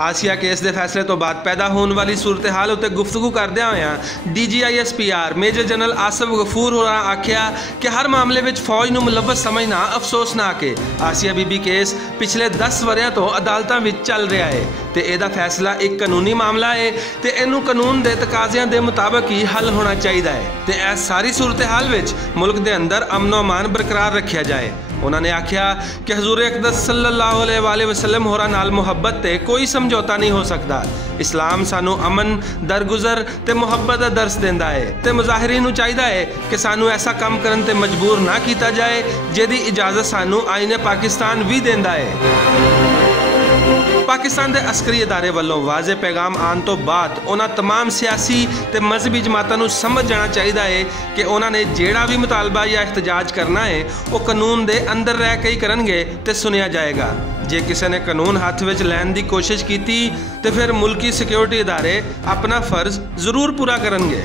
आसिया case के फैसले तो बाद पैदा होने वाली सूरत हाल उत्ते गुफ्तगू करदे होया DGISPR major general Asif Ghafoor होरां आख्या कि हर मामले में फौज नूं मुलव्वस समझना अफसोसनाक है। आसिया बीबी केस पिछले 10 वरियां तो अदालतां विच चल रहा है ते इहदा फैसला एक कानूनी मामला है ते इनू कानून के तकाज़ियां के मुताबिक ही हल होना चाहिए है ते इस सारी सूरत हाल विच मुल्क के अंदर अमन अमान बरकरार रखा जाए। उन्होंने आख्या कि हजूर अक़दस सल्लल्लाहु अलैहि वसल्लम होरां नाल मुहब्बत ते कोई समझौता नहीं हो सकता। इस्लाम सानू अमन दरगुजर ते मुहब्बत का दर्स देंदा है ते मुजाहिरीन नूं चाहिदा है कि सानू ऐसा काम करन ते मजबूर ना किया जाए जिहदी इजाजत सानू आईने पाकिस्तान भी देंदा है। पाकिस्तान के अस्करी इदारे वालों वाजे पैगाम आने तो बाद उन्होंने तमाम सियासी ते मजहबी जमातों को समझ जाना चाहिए है कि उन्होंने जेड़ा भी मुतालबा या एहतजाज करना है वो कानून के अंदर रह के ही करनगे ते सुनिया जाएगा। जे किसी ने कानून हाथ में लैन की कोशिश की तो फिर मुल्की सिक्योरिटी इदारे अपना फर्ज जरूर पूरा करनगे।